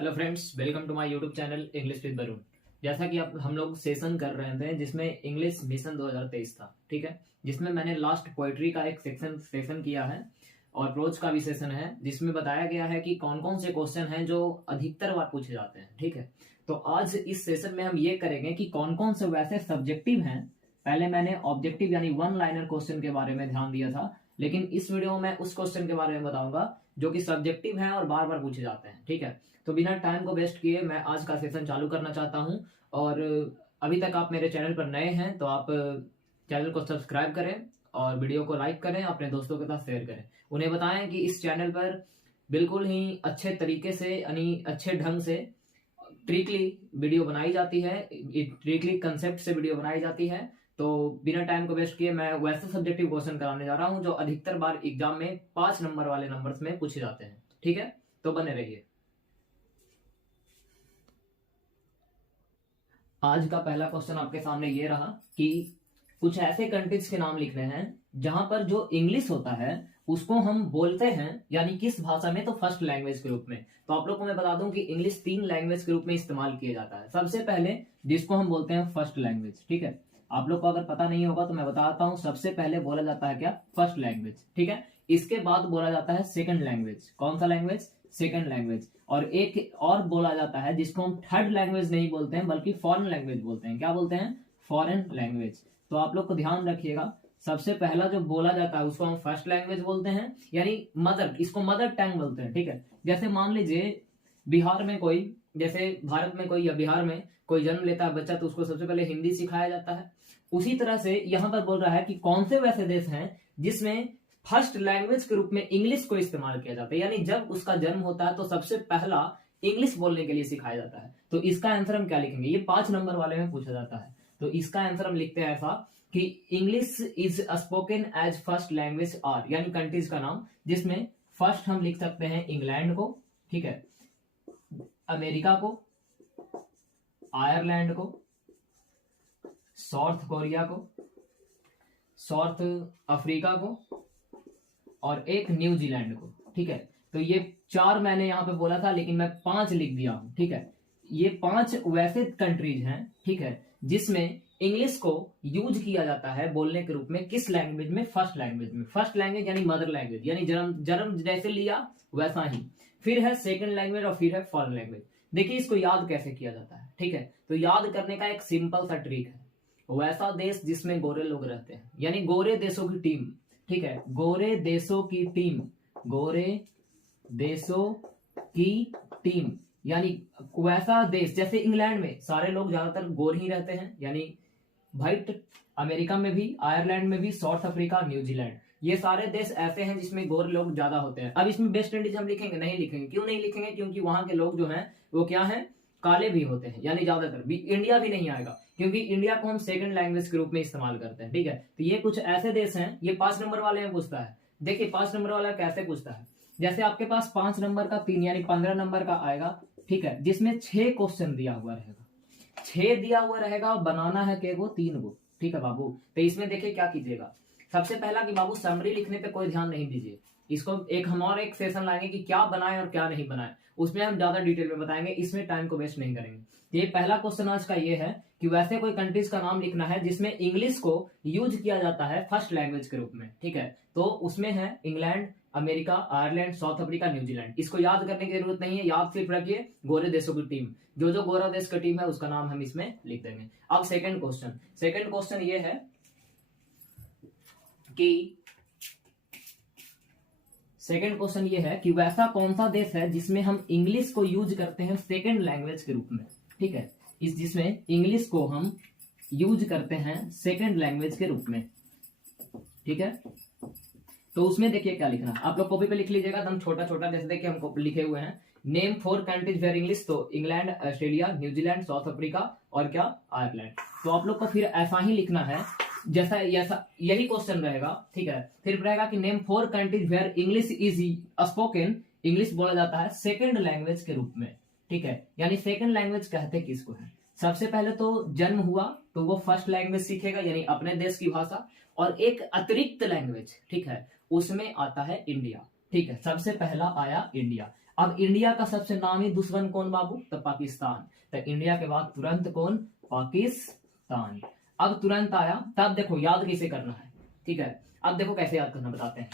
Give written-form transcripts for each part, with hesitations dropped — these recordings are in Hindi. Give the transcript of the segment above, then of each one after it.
Hello friends, welcome to my YouTube channel English with Varun. जैसा कि आप हम लोग सेशन कर रहे थे जिसमें इंग्लिश मिशन 2023 था, ठीक है, जिसमें मैंने लास्ट पोएट्री का एक सेशन किया है और प्रोज का भी सेशन है, जिसमें बताया गया है कि कौन कौन से क्वेश्चन हैं जो अधिकतर बार पूछे जाते हैं। ठीक है, तो आज इस सेशन में हम ये करेंगे कि कौन कौन से वैसे सब्जेक्टिव हैं। पहले मैंने ऑब्जेक्टिव यानी वन लाइनर क्वेश्चन के बारे में ध्यान दिया था, लेकिन इस वीडियो में उस क्वेश्चन के बारे में बताऊंगा जो कि सब्जेक्टिव है और बार बार पूछे जाते हैं। ठीक है, तो बिना टाइम को वेस्ट किए मैं आज का सेशन चालू करना चाहता हूं। और अभी तक आप मेरे चैनल पर नए हैं तो आप चैनल को सब्सक्राइब करें और वीडियो को लाइक करें, अपने दोस्तों के साथ शेयर करें। उन्हें बताएं कि इस चैनल पर बिल्कुल ही अच्छे तरीके से यानी अच्छे ढंग से ट्रिकली वीडियो बनाई जाती है, ट्रिकली कंसेप्ट से वीडियो बनाई जाती है। तो बिना टाइम को वेस्ट किए मैं वैसे सब्जेक्टिव क्वेश्चन कराने जा रहा हूं जो अधिकतर बार एग्जाम में 5 नंबर वाले नंबर्स में पूछे जाते हैं। ठीक है, तो बने रहिए। आज का पहला क्वेश्चन आपके सामने ये रहा कि कुछ ऐसे कंट्रीज के नाम लिखने हैं जहां पर जो इंग्लिश होता है उसको हम बोलते हैं यानी किस भाषा में, तो फर्स्ट लैंग्वेज के रूप में। तो आप लोग को मैं बता दूं कि इंग्लिश 3 लैंग्वेज के रूप में इस्तेमाल किया जाता है। सबसे पहले जिसको हम बोलते हैं फर्स्ट लैंग्वेज, ठीक है, आप लोग को अगर पता नहीं होगा तो मैं बताता हूं। सबसे पहले बोला जाता है क्या, फर्स्ट लैंग्वेज, ठीक है। इसके बाद बोला जाता है सेकंड लैंग्वेज। कौन सा लैंग्वेज, सेकंड लैंग्वेज। और एक और बोला जाता है जिसको हम थर्ड लैंग्वेज नहीं बोलते हैं बल्कि फॉरेन लैंग्वेज बोलते हैं। क्या बोलते हैं, फॉरेन लैंग्वेज। तो आप लोग को ध्यान रखिएगा, सबसे पहला जो बोला जाता है उसको हम फर्स्ट लैंग्वेज बोलते हैं यानी मदर, इसको मदर टंग बोलते हैं। ठीक है, जैसे मान लीजिए बिहार में कोई, जैसे भारत में कोई या बिहार में कोई जन्म लेता है बच्चा तो उसको सबसे पहले हिंदी सिखाया जाता है। उसी तरह से यहां पर बोल रहा है कि कौन से वैसे देश हैं जिसमें फर्स्ट लैंग्वेज के रूप में इंग्लिश को इस्तेमाल किया जाता है, यानी जब उसका जन्म होता है तो सबसे पहला इंग्लिश बोलने के लिए सिखाया जाता है। तो इसका आंसर हम क्या लिखेंगे, ये 5 नंबर वाले में पूछा जाता है। तो इसका आंसर हम लिखते हैं ऐसा कि English is spoken as first language are, यानी कंट्रीज का नाम, जिसमें फर्स्ट हम लिख सकते हैं इंग्लैंड को, ठीक है, अमेरिका को, आयरलैंड को, साउथ कोरिया को, साउथ अफ्रीका को और एक न्यूजीलैंड को। ठीक है, तो ये 4 मैंने यहां पे बोला था लेकिन मैं 5 लिख दिया हूं। ठीक है, ये 5 वैसे कंट्रीज हैं, ठीक है, जिसमें इंग्लिश को यूज किया जाता है बोलने के रूप में। किस लैंग्वेज में, फर्स्ट लैंग्वेज में। फर्स्ट लैंग्वेज यानी मदर लैंग्वेज, यानी जन्म जैसे लिया वैसा ही। फिर है सेकंड लैंग्वेज और फिर है फॉरेन लैंग्वेज। देखिए इसको याद कैसे किया जाता है। ठीक है, तो याद करने का एक सिंपल सा ट्रिक है, वैसा देश जिसमें गोरे लोग रहते हैं यानी गोरे देशों की टीम। ठीक है, गोरे देशों की टीम, गोरे देशों की टीम यानी वैसा देश, जैसे इंग्लैंड में सारे लोग ज्यादातर गोरे ही रहते हैं यानी व्हाइट, अमेरिका में भी, आयरलैंड में भी, साउथ अफ्रीका, न्यूजीलैंड, ये सारे देश ऐसे हैं जिसमें गोरे लोग ज्यादा होते हैं। अब इसमें वेस्ट इंडीज हम लिखेंगे, नहीं लिखेंगे। क्यों नहीं लिखेंगे, क्योंकि वहां के लोग जो हैं वो क्या हैं, काले भी होते हैं यानी ज्यादातर भी। इंडिया भी नहीं आएगा क्योंकि इंडिया को हम सेकंड लैंग्वेज के रूप में इस्तेमाल करते हैं। ठीक है, तो ये कुछ ऐसे देश हैं, ये 5 नंबर वाले में पूछता है। देखिए 5 नंबर वाला कैसे पूछता है, जैसे आपके पास 5 नंबर का 3 यानी 15 नंबर का आएगा, ठीक है, जिसमें 6 क्वेश्चन दिया हुआ रहेगा, 6 दिया हुआ रहेगा और बनाना है के वो 3 को। ठीक है बाबू, तो इसमें देखिए क्या कीजिएगा। सबसे पहला कि बाबू समरी लिखने पे कोई ध्यान नहीं दीजिए, इसको एक हम और एक सेशन लाएंगे कि क्या बनाए और क्या नहीं बनाए, उसमें हम ज्यादा डिटेल में बताएंगे, इसमें टाइम को वेस्ट नहीं करेंगे। ये पहला क्वेश्चन आज का ये है कि वैसे कोई कंट्रीज का नाम लिखना है जिसमें इंग्लिश को यूज किया जाता है फर्स्ट लैंग्वेज के रूप में। ठीक है, तो उसमें है England, America, Ireland, south Africa, New Zealand. इसको याद करने की जरूरत नहीं है, याद सिर्फ रखिए गोरे देशों की टीम, जो जो गोरा देश की टीम है उसका नाम हम इसमें लिख देंगे। अब सेकंड क्वेश्चन ये है कि वैसा कौन सा देश है जिसमें हम इंग्लिश को यूज करते हैं सेकंड लैंग्वेज के रूप में। ठीक है, जिसमें इंग्लिश को हम यूज करते हैं सेकंड लैंग्वेज के रूप में। ठीक है, तो उसमें देखिए क्या लिखना, आप लोग कॉपी पे लिख लीजिएगा एकदम छोटा छोटा, जैसे देखिए हम लिखे हुए हैं नेम 4 कंट्रीज वेयर इंग्लिश, तो England, Australia, New Zealand, south Africa और क्या, आयरलैंड। तो आप लोग को फिर ऐसा ही लिखना है जैसा यही क्वेश्चन रहेगा। ठीक है, फिर रहेगा कि name 4 countries where English is spoken, English बोला जाता है सेकंड लैंग्वेज के रूप में। ठीक है, यानी सेकंड लैंग्वेज कहते किसको है, सबसे पहले तो जन्म हुआ तो वो फर्स्ट लैंग्वेज सीखेगा यानी अपने देश की भाषा, और एक अतिरिक्त लैंग्वेज, ठीक है, उसमें आता है इंडिया। ठीक है, सबसे पहला आया इंडिया। अब इंडिया का सबसे नामी दुश्मन कौन बाबू? तो पाकिस्तान। तो इंडिया के बाद तुरंत कौन? पाकिस्तान। अब तुरंत आया, तब देखो याद कैसे करना है, ठीक है। अब देखो कैसे याद करना बताते हैं।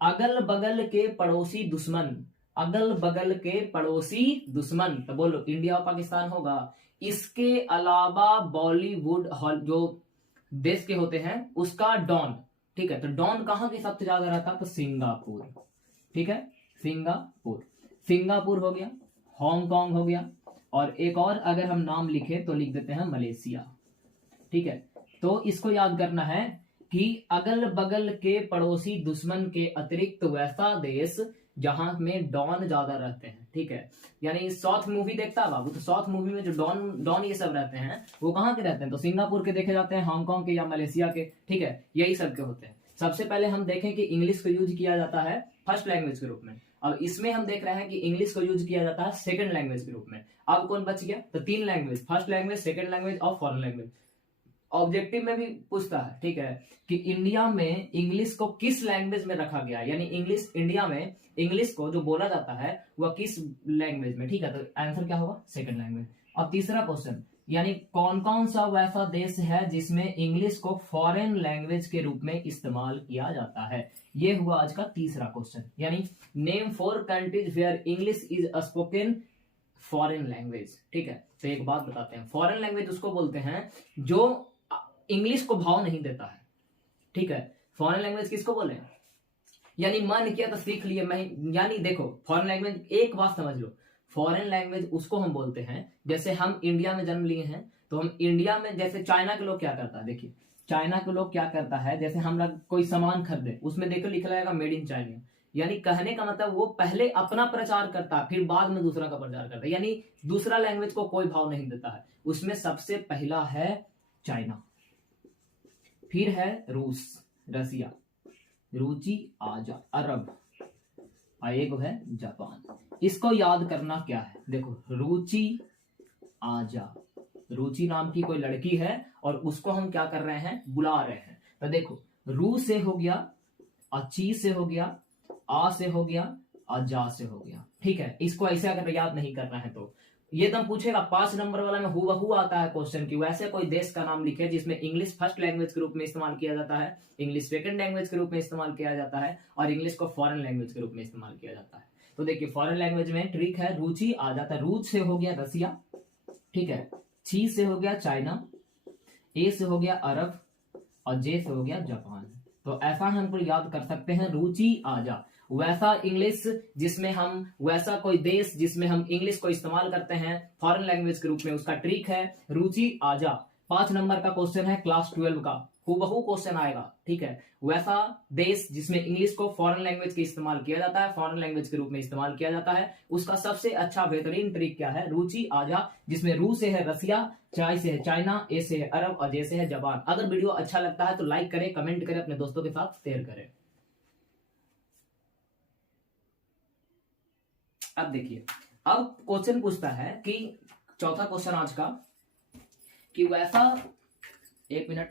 अगल बगल के पड़ोसी दुश्मन, अगल बगल के पड़ोसी दुश्मन, तो बोलो इंडिया और पाकिस्तान होगा। इसके अलावा बॉलीवुड जो देश के होते हैं उसका डॉन, ठीक है। तो डॉन कहां के सबसे ज्यादा रहता? तो सिंगापुर, ठीक है, सिंगापुर। सिंगापुर हो गया, हांगकांग हो गया, और एक और अगर हम नाम लिखे तो लिख देते हैं मलेशिया, ठीक है। तो इसको याद करना है कि अगल बगल के पड़ोसी दुश्मन के अतिरिक्त वैसा देश जहां में डॉन ज्यादा रहते हैं, ठीक है। यानी साउथ मूवी देखता है बाबू, तो साउथ मूवी में जो डॉन डॉन ये सब रहते हैं वो कहाँ के रहते हैं? तो सिंगापुर के देखे जाते हैं, हांगकांग के या मलेशिया के, ठीक है, यही सब के होते हैं। सबसे पहले हम देखें कि इंग्लिश को यूज किया जाता है फर्स्ट लैंग्वेज के रूप में। अब इसमें हम देख रहे हैं कि इंग्लिश को यूज किया जाता है सेकंड लैंग्वेज के रूप में। अब कौन बच गया? तो 3 language, first language, second language और फॉरेन लैंग्वेज। ऑब्जेक्टिव में भी पूछता है, ठीक है, कि इंडिया में इंग्लिश को किस लैंग्वेज में रखा गया, यानी इंग्लिश, इंडिया में इंग्लिश को जो बोला जाता है वह किस लैंग्वेज में, ठीक है। तो आंसर क्या होगा? Second language. अब तीसरा क्वेश्चन, यानी कौन कौन सा वैसा देश है जिसमें इंग्लिश को फॉरेन लैंग्वेज के रूप में इस्तेमाल किया जाता है? ये हुआ आज का तीसरा क्वेश्चन, यानी name 4 countries where English is spoken foreign language, ठीक है। तो एक बात बताते हैं, फॉरेन लैंग्वेज उसको बोलते हैं जो इंग्लिश को भाव नहीं देता है, ठीक है। फॉरेन लैंग्वेज किसको बोले? यानी मन किया तो सीख लिए, मैं, यानी देखो फॉरेन लैंग्वेज, एक बात समझ लो, फॉरेन लैंग्वेज उसको हम बोलते हैं, जैसे हम इंडिया में जन्म लिए हैं तो हम इंडिया में, जैसे चाइना के लोग क्या करता है, देखिए चाइना के लोग क्या करता है, जैसे हम लोग कोई सामान खरीदे उसमें देखो लिखा रहेगा मेड इन चाइना, यानी कहने का मतलब वो पहले अपना प्रचार करता है फिर बाद में दूसरा का प्रचार करता है, यानी दूसरा लैंग्वेज को कोई भाव नहीं देता है। उसमें सबसे पहला है चाइना, फिर है रूस, रसिया, रुचि आजा अरब, और एक है जापान। इसको याद करना क्या है, देखो रुचि आजा, रुचि नाम की कोई लड़की है और उसको हम क्या कर रहे हैं? बुला रहे हैं। तो देखो रू से हो गया, अची से हो गया, आ से हो गया, अजा से हो गया, ठीक है। इसको ऐसे अगर याद नहीं करना है तो ये तो पूछेगा 5 नंबर वाला में हुबहू आता है क्वेश्चन की, वैसे कोई देश का नाम लिखे जिसमें इंग्लिश फर्स्ट लैंग्वेज के रूप में इस्तेमाल किया जाता है, इंग्लिश सेकंड लैंग्वेज के रूप में इस्तेमाल किया जाता है, और इंग्लिश को फॉरेन लैंग्वेज के रूप में इस्तेमाल किया जाता है। तो देखिए फॉरेन लैंग्वेज में ट्रिक है, रुचि आ जाता है, रूच से हो गया रसिया, ठीक है, ची से हो गया चाइना, ए से हो गया अरब, और जे से हो गया जापान। तो ऐसा हमको याद कर सकते हैं, रुचि आजा, वैसा इंग्लिश जिसमें हम, वैसा कोई देश जिसमें हम इंग्लिश को इस्तेमाल करते हैं फॉरेन लैंग्वेज के रूप में, उसका ट्रिक है रुचि आजा। 5 नंबर का क्वेश्चन है क्लास 12 का, हुबहू क्वेश्चन आएगा, ठीक है। वैसा देश जिसमें इंग्लिश को फॉरेन लैंग्वेज के इस्तेमाल किया जाता है, फॉरेन लैंग्वेज के रूप में इस्तेमाल किया जाता है, उसका सबसे अच्छा बेहतरीन ट्रिक क्या है? रुचि आजा, जिसमें रू से है रसिया, चाय से है चाइना, ए से है अरब, और जे से है जापान। अगर वीडियो अच्छा लगता है तो लाइक करें, कमेंट करें, अपने दोस्तों के साथ शेयर करें। अब देखिए, अब क्वेश्चन पूछता है कि चौथा क्वेश्चन आज का, कि वैसा, एक मिनट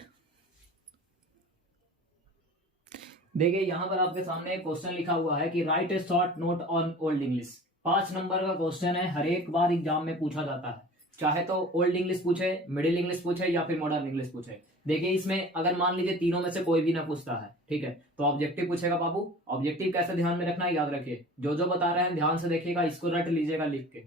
देखिए यहां पर आपके सामने एक क्वेश्चन लिखा हुआ है कि right A short note on old English. 5 number का क्वेश्चन है, हर एक बार एग्जाम में पूछा जाता है, चाहे तो ओल्ड इंग्लिश पूछे, मिडिल इंग्लिश पूछे, या फिर मॉडर्न इंग्लिश पूछे। देखिए इसमें अगर मान लीजिए तीनों में से कोई भी ना पूछता है, ठीक है, तो ऑब्जेक्टिव पूछेगा बाबू। ऑब्जेक्टिव कैसे ध्यान में रखना है, याद रखिए, जो जो बता रहे हैं ध्यान से देखिएगा, इसको रट लीजिएगा लिख के।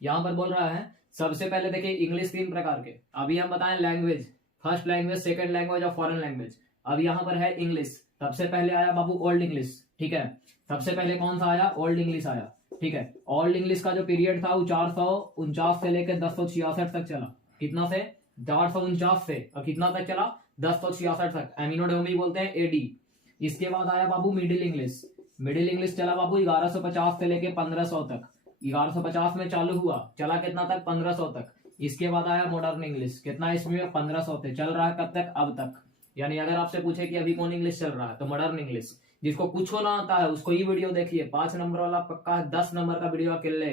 यहां पर बोल रहा है सबसे पहले देखिए इंग्लिश 3 प्रकार के, अभी हम बताएं language, first language, second language और फॉरेन लैंग्वेज। अब यहाँ पर है इंग्लिश, सबसे पहले आया बाबू ओल्ड इंग्लिश, ठीक है, सबसे पहले कौन सा आया? ओल्ड इंग्लिश आया, ठीक है। ओल्ड इंग्लिश का जो पीरियड था वो 449 से लेकर 1066 तक चला, कितना से? 449 से, और कितना तक चला? 1066 तक, एमिनो डोमी बोलते हैं एडी। इसके बाद आया बाबू मिडिल इंग्लिश, मिडिल इंग्लिश चला बाबू 1150 से लेके 1500 तक, 1150 में चालू हुआ, चला कितना तक? 1500 तक। इसके बाद आया मॉडर्न इंग्लिश, कितना इसमें? 1500 से, चल रहा है कब तक? अब तक। यानी अगर आपसे पूछे कि अभी कौन इंग्लिश चल रहा है, तो मॉडर्न इंग्लिश। जिसको कुछ होना आता है उसको ये वीडियो देखिए, 5 नंबर वाला पक्का है, 10 नंबर का वीडियो अकेले,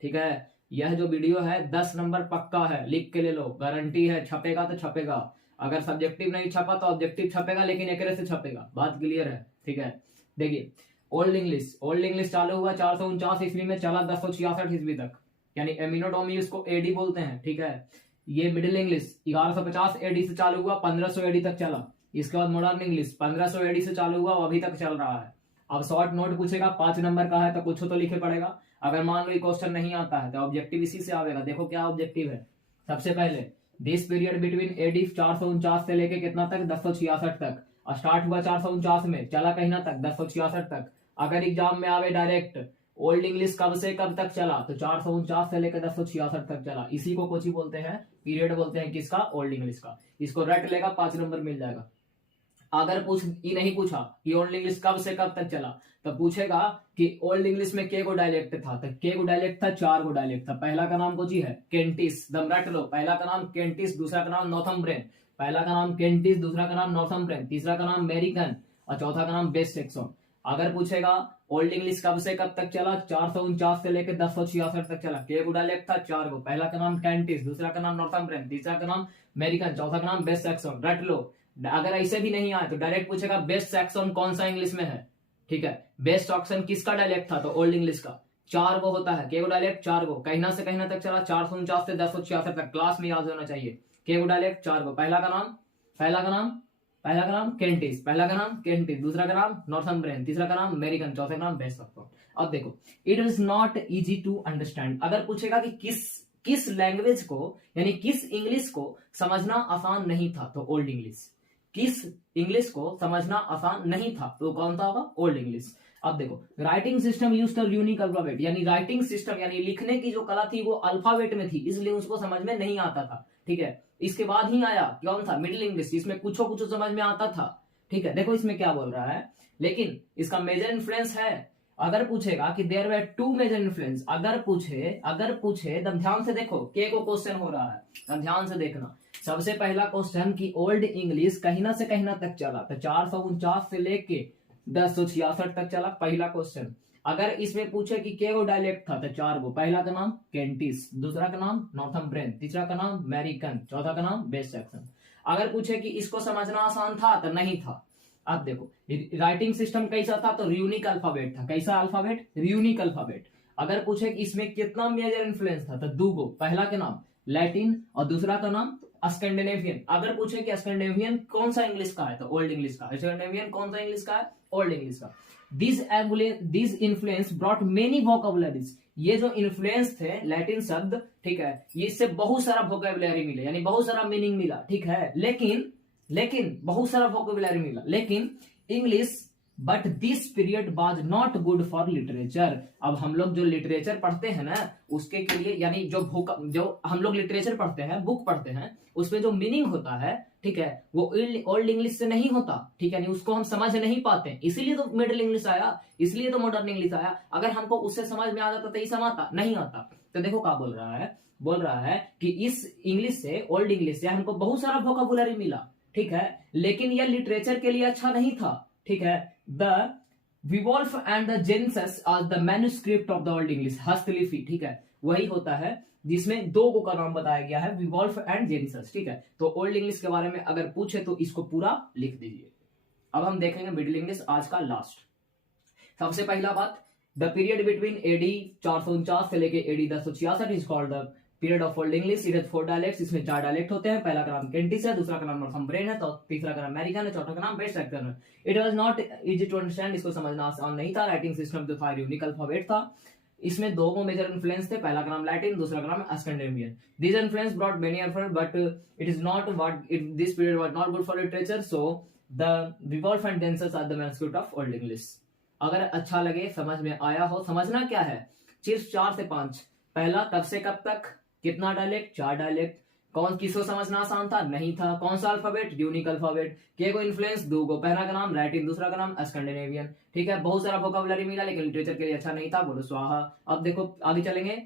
ठीक है। यह जो वीडियो है 10 नंबर पक्का है, लिख के ले लो, गारंटी है, छपेगा तो छपेगा। अगर सब्जेक्टिव नहीं छपा तो ऑब्जेक्टिव छपेगा, लेकिन एकरे से छपेगा, बात क्लियर है, ठीक है। देखिए ओल्ड इंग्लिश चालू हुआ 449 ईस्वी में, चला 1066 ईस्वी तक, यानी एमिनोडोमी उसको एडी बोलते हैं, ठीक है। ये मिडिल इंग्लिश 1150 एडी से चालू हुआ, 1500 एडी तक चला। इसके बाद मॉडर्न इंग्लिश 1500 एडी से चालू हुआ, अभी तक चल रहा है। अब शॉर्ट नोट पूछेगा 5 नंबर का है तो कुछ तो लिखे पड़ेगा। अगर मान लो क्वेश्चन नहीं आता है तो ऑब्जेक्टिव इसी से आवेगा। देखो क्या ऑब्जेक्टिव है। सबसे पहले दिस पीरियड बिटवीन एडी 449 से लेके कितना तक, 1066 तक। स्टार्ट हुआ 449 में, चला कहीं ना तक 1066 तक। अगर एग्जाम में आवे डायरेक्ट ओल्ड इंग्लिश कब से कब तक चला, तो 449 से लेकर 1066 तक चला। इसी को कोची बोलते हैं, पीरियड बोलते हैं किसका, ओल्ड इंग्लिश का। इसको रट लेगा 5 नंबर मिल जाएगा। अगर ये नहीं पूछा कि ओल्ड इंग्लिश कब से कब तक चला, तो पूछेगा कि ओल्ड इंग्लिश में के गो डायलेक्ट था, तो के गो डायलेक्ट था, 4 गो डायलेक्ट था। पहला का नाम कोची है, केंटिस, दम रट लो। पहला का नाम केंटिस, दूसरा का नाम नॉर्थम्ब्रेन। पहला का नाम केंटिस, दूसरा का नाम नॉर्थम्ब्रेन, तीसरा का नाम अमेरिकन और चौथा का नाम वेस्ट सैक्सन। अगर पूछेगा ओल्ड इंग्लिश कब से कब तक चला, 449 से लेकर 1066 तक चला। के गो डायलेक्ट था, 4 गो। पहला का नाम केंटिस, दूसरा का नाम नॉर्थम्ब्रेन, तीसरा का नाम अमेरिकन, चौथा का नाम वेस्ट सैक्सन। रट लो। अगर ऐसे भी नहीं आए तो डायरेक्ट पूछेगा वेस्ट सैक्सन कौन सा इंग्लिश में है, ठीक है। वेस्ट सैक्सन किसका डायलेक्ट था, तो ओल्ड इंग्लिश का। 4 गो होता है, के गो डायलेक्ट 4 गो, कहना से कहना तक चला, 449 से 1066 तक। क्लास में याद होना चाहिए। के गो डायलेक्ट 4 गो। पहला का नाम केंटिस, पहला का नाम केंटिस, दूसरा का नाम नॉर्थम्ब्रेन, तीसरा का नाम अमेरिकन, चौथा का नाम वेस्ट सैक्सन। अब देखो, it is not easy to understand. अगर पूछेगा कि किस लैंग्वेज को, यानी किस इंग्लिश को समझना आसान नहीं था, तो ओल्ड इंग्लिश। किस इंग्लिश को समझना आसान नहीं था तो कौन सा होगा, ओल्ड इंग्लिश। अब देखो, writing system used unique alphabet, यानी राइटिंग सिस्टम यानी लिखने की जो कला थी वो अल्फाबेट में थी, इसलिए उसको समझ में नहीं आता था, ठीक है। इसके बाद ही आया कौन था, मिडिल इंग्लिश, इसमें कुछ समझ में आता था, ठीक है। देखो इसमें क्या बोल रहा है, लेकिन इसका मेजर इन्फ्लुएंस है। अगर पूछेगा कि देयर वर 2 मेजर इन्फ्लुएंस, अगर पूछे दम ध्यान से देखो, के को क्वेश्चन हो रहा है, दम ध्यान से देखना। सबसे पहला क्वेश्चन कि ओल्ड इंग्लिश कहीं से कहीं तक चला, तो 449 से लेके 1066 तक चला, पहला क्वेश्चन। अगर इसमें पूछे कि के गो डायलेक्ट था, तो 4 गो। पहला का नाम केंटिस, दूसरा का नाम नॉर्थम्ब्रेन, तीसरा का नाम अमेरिकन, चौथा का नाम वेस्ट सैक्सन। अगर पूछे कि इसको समझना आसान था, तो नहीं था। अब देखो, राइटिंग सिस्टम कैसा था, तो यूनिक अल्फाबेट था। कैसा अल्फाबेट, यूनिक अल्फाबेट। अगर पूछे कि इसमें कितना मेजर इन्फ्लुएंस था, तो 2 गो। पहला का नाम लैटिन और दूसरा का नाम स्कैंडिनेवियन। अगर पूछे कि स्कैंडिनेवियन कौन सा इंग्लिश का है, तो ओल्ड इंग्लिश का। स्कैंडिनेवियन कौन सा इंग्लिश का है, ओल्ड इंग्लिश का। This influence brought many vocabularies, ये जो इन्फ्लुएंस थे लैटिन शब्द, ठीक है, ये इससे बहुत सारा वोकैबुलरी मिले, यानी बहुत सारा मीनिंग मिला, ठीक है। लेकिन बहुत सारा वोकैबुलरी मिला, लेकिन English, but this period was not good for literature. अब हम लोग जो लिटरेचर पढ़ते हैं ना, उसके के लिए, यानी जो हम लोग लिटरेचर पढ़ते हैं, बुक पढ़ते हैं, उसमें जो मीनिंग होता है, ठीक है, वो ओल्ड इंग्लिश से नहीं होता, ठीक है, यानी उसको हम समझ नहीं पाते। इसीलिए तो मिडिल इंग्लिश आया, इसलिए तो मॉडर्न इंग्लिश आया। अगर हमको उससे समझ में आ जाता तो ये समाता नहीं आता। तो देखो क्या बोल रहा है कि इस इंग्लिश से, ओल्ड इंग्लिश से हमको बहुत सारा वोकैबुलरी मिला, ठीक है, लेकिन यह लिटरेचर के लिए अच्छा नहीं था, ठीक है। The Beowulf and the Genesis are the manuscript of the old English, हस्तलिपि, ठीक है, वही होता है जिसमें 2 गो का नाम बताया गया है, विवोल्फ एंड जेनिसस, ठीक है। तो ओल्ड इंग्लिश के बारे में अगर पूछे तो इसको पूरा लिख दीजिए। अब हम देखेंगे मिडिल इंग्लिश, आज का लास्ट। सबसे पहला बात, द पीरियड बिटवीन एडी 449 से लेके AD 1066 is called the period of old English. It has 4 dialects, इसमें 4 डायलेक्ट होते हैं। पहला का नाम केंटिस है, दूसरा का नाम नॉर्थम्ब्रेन है, तो तीसरा का नाम अमेरिकन है, चौथा का नाम वेस्ट सैक्सन है। It was not easy to understand, इसको समझना आसान नहीं था। राइटिंग सिस्टम जो था यूनिक अल्फाबेट था। इसमें 2 को मेजर इन्फ्लुएंस थे, पहला का नाम लैटिन, दूसरा का नाम Scandinavian. This influence brought many effort, but it is not what this period was not good for literature, so the Beowulf and Genesis are the manuscript of old English. अगर अच्छा लगे, समझ में आया हो, समझना क्या है, सिर्फ 4 से 5। पहला, कब से कब तक, कितना डायलेक्ट, 4 डायलेक्ट। कौन किसको समझना आसान था, नहीं था। कौन सा अल्फाबेट, यूनिक अल्फाबेट। के को इन्फ्लुएंस 2 गो, पहला का नाम लैटिन, दूसरा का नाम स्कैंडिनेवियन, ठीक है। बहुत सारा वोकैबुलरी मिला, लेकिन लिटरेचर के लिए अच्छा नहीं था, बोलो स्वाहा। अब देखो आगे चलेंगे,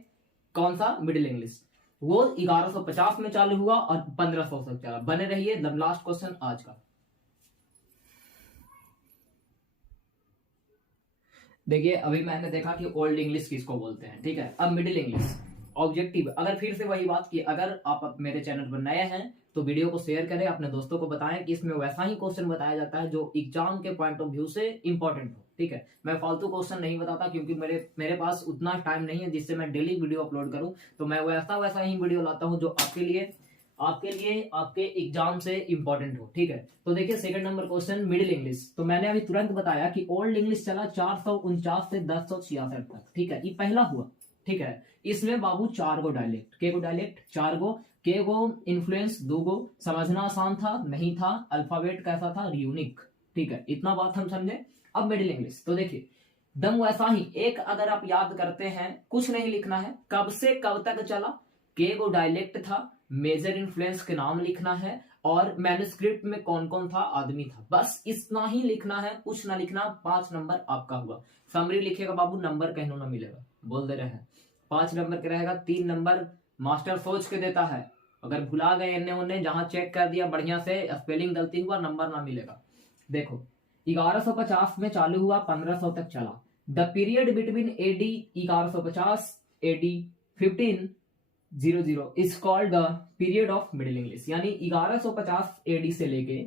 कौन सा, मिडिल इंग्लिश, वो 1150 में चालू हुआ और 1500 तक चला। बने रहिए, द लास्ट क्वेश्चन आज का। देखिए, अभी मैंने देखा कि ओल्ड इंग्लिश किसको बोलते हैं, ठीक है। अब मिडिल इंग्लिश ऑब्जेक्टिव। अगर फिर से वही बात की, अगर आप मेरे चैनल पर नए हैं तो वीडियो को शेयर करें, अपने दोस्तों को बताएं कि इसमें वैसा ही क्वेश्चन बताया जाता है जो एग्जाम के पॉइंट ऑफ व्यू से इंपॉर्टेंट हो। ठीक है। मैं फालतू क्वेश्चन नहीं बताता क्योंकि मेरे पास उतना टाइम नहीं है जिससे मैं डेली वीडियो अपलोड करूं, तो मैं वैसा ही वीडियो लाता हूं जो आपके एग्जाम से इंपॉर्टेंट हो, ठीक है। तो देखिए second number question, middle English. तो मैंने अभी तुरंत बताया कि ओल्ड इंग्लिश चला 449 से 1066 तक, ठीक है, ये पहला हुआ, ठीक है। इसमें बाबू 4 गो डायलेक्ट, के गो डायलेक्ट 4 गो, के गो इन्फ्लुएंस 2 गो, समझना आसान था नहीं था, अल्फाबेट कैसा था, यूनिक, ठीक है। इतना बात हम समझे। अब मिडिल इंग्लिश, तो देखिए दम वैसा ही एक, अगर आप याद करते हैं कुछ नहीं लिखना है, कब से कब तक चला, के गो डायलेक्ट था, मेजर इन्फ्लुएंस के नाम लिखना है, और मैन्युस्क्रिप्ट में कौन कौन था, आदमी था, बस इतना ही लिखना है, कुछ ना लिखना। 5 नंबर आपका हुआ। समरी लिखेगा बाबू, नंबर कहना ना मिलेगा, बोल दे रहे हैं। 5 नंबर के रहेगा। 3 नंबर मास्टर सोच के देता है, अगर भुला गए इन्ने उन्ने, जहां चेक कर दिया बढ़िया से, स्पेलिंग गलती हुआ, नंबर ना मिलेगा। देखो 1150 में चालू हुआ, 1500 तक चला। The period between AD 1150 AD 1500 is called the period of Middle English, यानी 1150 एडी से लेके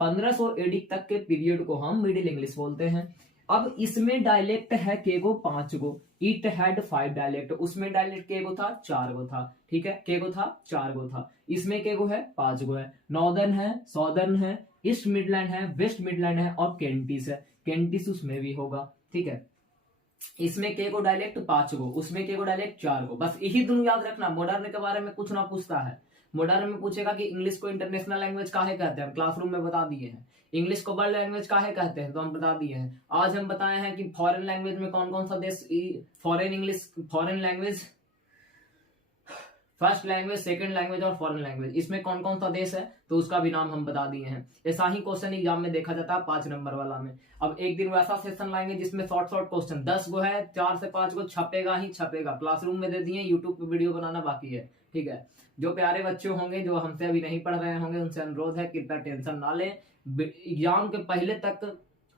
1500 एडी तक के पीरियड को हम मिडिल इंग्लिश बोलते हैं। अब इसमें डायलेक्ट है के गो 5 गो, इट हैड 5 डायलेक्ट, उसमें डायलेक्ट के गो था 4 गो था, ठीक है, के गो था 4 गो था, इसमें के गो है 5 गो है। नॉर्दर्न है, सॉदर्न है, ईस्ट मिडलैंड है, वेस्ट मिडलैंड है, और केंटिस है, केंटिस उसमें भी होगा, ठीक है। इसमें के को डायलेक्ट 5 गो, उसमें के को डायलेक्ट 4 गो, बस यही दोनों याद रखना। मॉडर्न के बारे में कुछ ना पूछता है, मॉडर्न में पूछेगा कि इंग्लिश को इंटरनेशनल लैंग्वेज काहे कहते हैं, क्लासरूम में बता दिए हैं। इंग्लिश को वर्ल्ड लैंग्वेज काहे कहते हैं, तो हम बता दिए हैं। आज हम बताए हैं कि फॉरेन लैंग्वेज में कौन कौन सा देश, foreign language, first language, second language और फॉरेन लैंग्वेज, इसमें कौन कौन सा देश है, तो उसका भी नाम हम बता दिए हैं। ऐसा ही क्वेश्चन एग्जाम में देखा जाता है 5 नंबर वाला में। अब एक दिन वैसा सेशन लाएंगे जिसमें शॉर्ट क्वेश्चन 10 गो है, 4 से 5 गो छपेगा ही छपेगा, क्लासरूम में दे दिए, यूट्यूब पे वीडियो बनाना बाकी है, ठीक है। जो प्यारे बच्चे होंगे जो हमसे अभी नहीं पढ़ रहे होंगे, उनसे अनुरोध है कृपया टेंशन ना लें, एग्जाम के पहले तक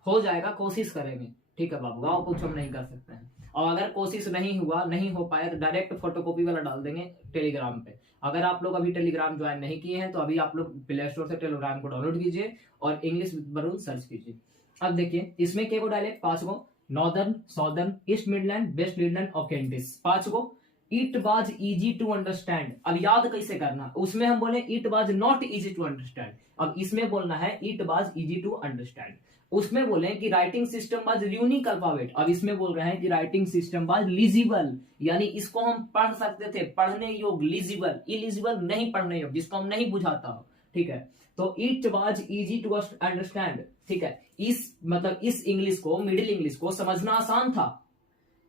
हो जाएगा, कोशिश करेंगे, ठीक है बाबू, गाँव कुछ हम नहीं कर सकते हैं। और अगर कोशिश नहीं हो पाया तो डायरेक्ट फोटोकॉपी वाला डाल देंगे टेलीग्राम पे। अगर आप लोग अभी टेलीग्राम ज्वाइन नहीं किए हैं तो अभी आप लोग प्ले स्टोर से टेलीग्राम को डाउनलोड कीजिए और इंग्लिश विद वरुण सर्च कीजिए। अब देखिए इसमें के को डायलेक्ट 5 गो, northern, southern, east midland, west midland और केंटिस 5 गो। It was easy to understand, अब याद कैसे करना, उसमें हम बोले it was not easy to understand, अब इसमें बोलना है it was easy to understand. उसमें बोले कि writing system was unique alphabet, अब इसमें बोल रहे हैं कि राइटिंग सिस्टम वाज लीजिबल, यानी इसको हम पढ़ सकते थे, पढ़ने योग्य, लीजिबल, इलिजिबल नहीं पढ़ने योग्य, जिसको हम नहीं बुझाता हो, ठीक है। तो it was easy to understand, ठीक है, इस इंग्लिश को, मिडिल इंग्लिश को समझना आसान था।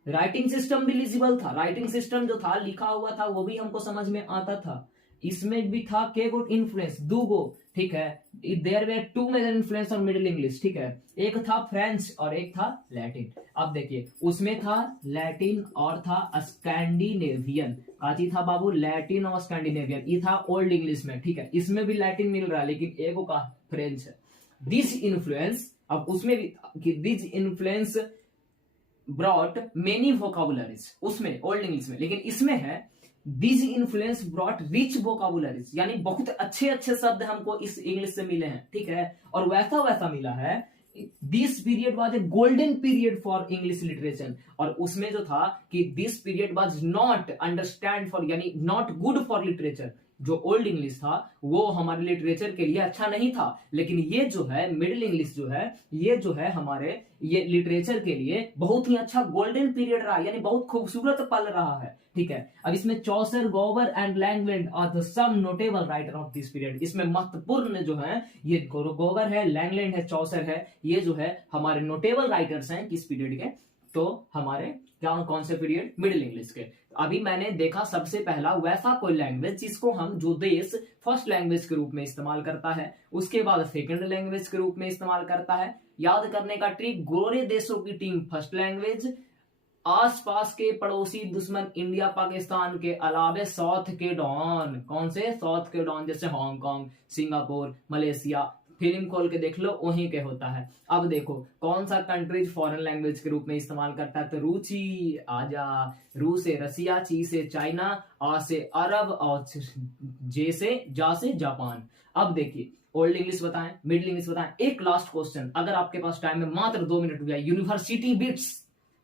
राइटिंग सिस्टम भी लीजिबल था, राइटिंग सिस्टम जो था लिखा हुआ था वो भी हमको समझ में आता था। इसमें भी था के गो इन्फ्लुएंस 2 गो, ठीक है, there were 2 major influence on Middle English, ठीक है, एक था फ्रेंच और एक था लैटिन। अब देखिए उसमें था लैटिन और था स्कैंडिनेवियन, काची था बाबू, लैटिन और स्कैंडिनेवियन, ये था ओल्ड इंग्लिश में, ठीक है। इसमें भी लैटिन मिल रहा है लेकिन एगो का फ्रेंच है। दिस इन्फ्लुएंस, अब उसमें भी दिस इन्फ्लुएंस ब्रॉट मेनी वोकाबुलरीज, उसमें ओल्ड इंग्लिश में, लेकिन इसमें है दिस इन्फ्लुएंस ब्रॉट रिच वोकाबुलरीज, यानी बहुत अच्छे अच्छे शब्द हमको इस इंग्लिश से मिले हैं, ठीक है। और वैसा मिला है this period was a golden period for English literature, और उसमें जो था कि this period was not understand for, यानी नॉट गुड फॉर लिटरेचर, जो ओल्ड इंग्लिश था वो हमारे लिटरेचर के लिए अच्छा नहीं था, लेकिन ये जो है मिडिल इंग्लिश जो है, ये जो है हमारे ये लिटरेचर के लिए बहुत ही अच्छा गोल्डन पीरियड रहा, यानी बहुत खूबसूरत पल रहा है, ठीक है। अब इसमें Chaucer, Gower and Langland are the some notable writer of this period, इसमें महत्वपूर्ण जो है ये गोवर है, लैंगलैंड है, चौसर है, ये जो है हमारे नोटेबल राइटर्स हैं किस पीरियड के, तो हमारे क्या कौन से पीरियड, मिडिल इंग्लिश के। अभी मैंने देखा सबसे पहला वैसा कोई लैंग्वेज जिसको हम, जो देश फर्स्ट लैंग्वेज के रूप में इस्तेमाल करता है, उसके बाद सेकंड लैंग्वेज के रूप में इस्तेमाल करता है। याद करने का ट्रिक, गोरे देशों की टीम फर्स्ट लैंग्वेज, आसपास के पड़ोसी दुश्मन इंडिया पाकिस्तान के अलावे साउथ के डॉन, कौन से, साउथ के डॉन, जैसे हांगकांग, सिंगापुर, मलेशिया, फिल्म खोल के देख लो वहीं के होता है। अब देखो कौन सा कंट्रीज फॉरेन लैंग्वेज के रूप में इस्तेमाल करता है, तो रुचि आजा, रू से रसिया, ची से चाइना, आ से अरब, और जे से जा से जापान। अब देखिए ओल्ड इंग्लिश बताएं, मिडिल इंग्लिश बताएं। एक लास्ट क्वेश्चन, अगर आपके पास टाइम है मात्र 2 मिनट हुआ, यूनिवर्सिटी बिट्स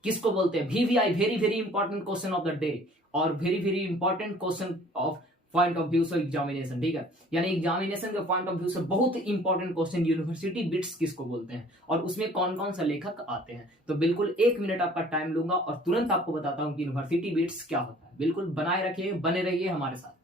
किसको बोलते हैं? VVI, very very important question of the day और very very important question of point of view से एग्जामिनेशन, ठीक है, यानी एग्जामिनेशन के पॉइंट ऑफ व्यू से बहुत इंपॉर्टेंट क्वेश्चन, यूनिवर्सिटी बिट्स किसको बोलते हैं और उसमें कौन कौन सा लेखक आते हैं। तो बिल्कुल 1 मिनट आपका टाइम लूंगा और तुरंत आपको बताता हूं कि यूनिवर्सिटी बिट्स क्या होता है। बिल्कुल बनाए रखिए, बने रहिए हमारे साथ।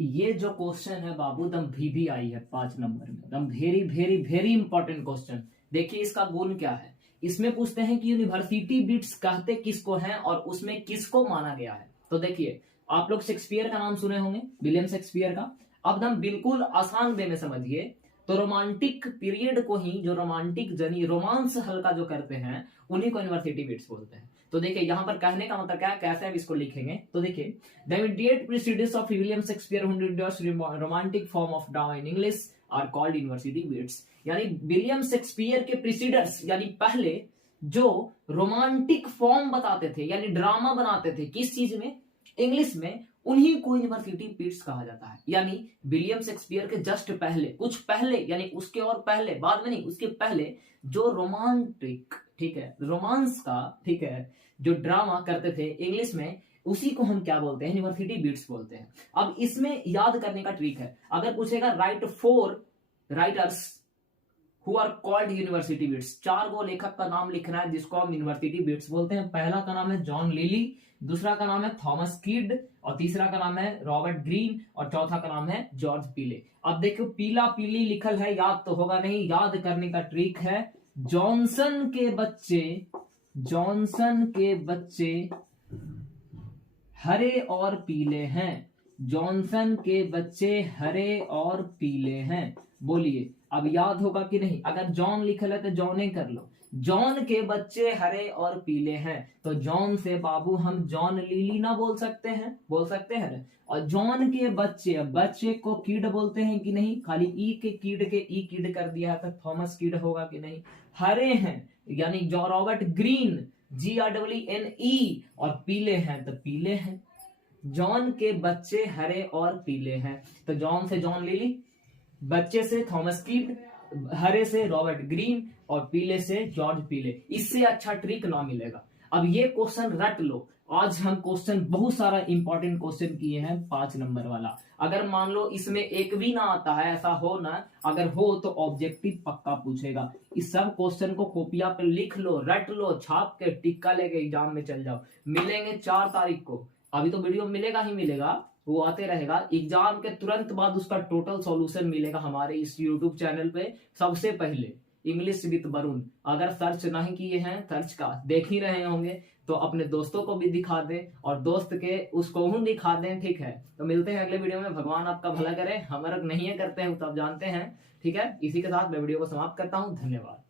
ये जो क्वेश्चन है बाबू दम VVI है 5 नंबर में, दम very very very important question. देखिए इसका गुण क्या है, इसमें पूछते हैं कि यूनिवर्सिटी बिट्स कहते किसको हैं और उसमें किसको माना गया है। तो देखिए आप लोग शेक्सपियर का नाम सुने होंगे, विलियम शेक्सपियर का। अब हम बिल्कुल आसान वे में समझिए, तो रोमांटिक पीरियड को ही, जो रोमांटिक जनी रोमांस हल्का जो करते हैं उन्हीं को यूनिवर्सिटी बिट्स बोलते हैं। तो देखिए यहां पर कहने का मतलब क्या है, कैसे हम इसको लिखेंगे, तो देखिए the immediate precedence of William Shakespeare who introduced romantic form of drama in English are called university wits. यानी विलियम शेक्सपियर के प्रीसीडर्स यानी पहले जो रोमांटिक फॉर्म बताते थे यानी ड्रामा बनाते थे, किस चीज में, इंग्लिश में, उन्हीं को यूनिवर्सिटी बिट्स कहा जाता है। यानी विलियम शेक्सपियर के जस्ट पहले, कुछ पहले, यानी उसके और पहले, बाद में नहीं, उसके पहले जो रोमांटिक, ठीक है, रोमांस का, ठीक है, जो ड्रामा करते थे इंग्लिश में, उसी को हम क्या बोलते हैं, यूनिवर्सिटी बिट्स बोलते हैं। अब इसमें याद करने का ट्रिक है, अगर पूछेगा write 4 writers who are called university wits, 4 गो लेखक का नाम लिखना है जिसको हम यूनिवर्सिटी बिट्स बोलते हैं। पहला का नाम है जॉन लिली, दूसरा का नाम है थॉमस किड, और तीसरा का नाम है रॉबर्ट ग्रीन, और चौथा का नाम है जॉर्ज पीले। अब देखो पीला पीली लिखल है, याद तो होगा नहीं, याद करने का ट्रिक है, जॉनसन के बच्चे हरे और पीले हैं, जॉनसन के बच्चे हरे और पीले हैं। बोलिए अब याद होगा कि नहीं, अगर जॉन लिखल है तो जॉने कर लो, जॉन के बच्चे हरे और पीले हैं, तो जॉन से बाबू हम जॉन लिली ना बोल सकते हैं, बोल सकते हैं। और जॉन के बच्चे को किड बोलते हैं कि नहीं, खाली ई के किड के ई किड कर दिया है तो थॉमस किड होगा कि नहीं। हरे हैं यानी जो रॉबर्ट ग्रीन, GREENE, और पीले हैं तो पीले हैं। जॉन के बच्चे हरे और पीले हैं, तो जॉन से जॉन लिली, बच्चे से थॉमस किड, हरे से रॉबर्ट ग्रीन और पीले से जॉर्ज पीले। इससे अच्छा ट्रिक ना मिलेगा। अब ये क्वेश्चन रट लो, आज हम क्वेश्चन बहुत सारा इंपॉर्टेंट क्वेश्चन किए हैं 5 नंबर वाला। अगर मान लो इसमें एक भी ना आता है, ऐसा हो ना, अगर हो तो ऑब्जेक्टिव पक्का पूछेगा। इस सब क्वेश्चन को कॉपिया पे लिख लो, रट लो, छाप के टिक्का लेके एग्जाम में चल जाओ। मिलेंगे 4 तारीख को, अभी तो वीडियो मिलेगा ही मिलेगा, वो आते रहेगा। एग्जाम के तुरंत बाद उसका टोटल सॉल्यूशन मिलेगा हमारे इस यूट्यूब चैनल पे सबसे पहले, इंग्लिश विद वरुण। अगर सर्च नहीं किए हैं, सर्च का देख ही रहे होंगे, तो अपने दोस्तों को भी दिखा दें और दोस्त के उसको भी दिखा दें, ठीक है। तो मिलते हैं अगले वीडियो में, भगवान आपका भला करे, हमारा नहीं है करते हैं तो आप जानते हैं, ठीक है। इसी के साथ मैं वीडियो को समाप्त करता हूँ, धन्यवाद।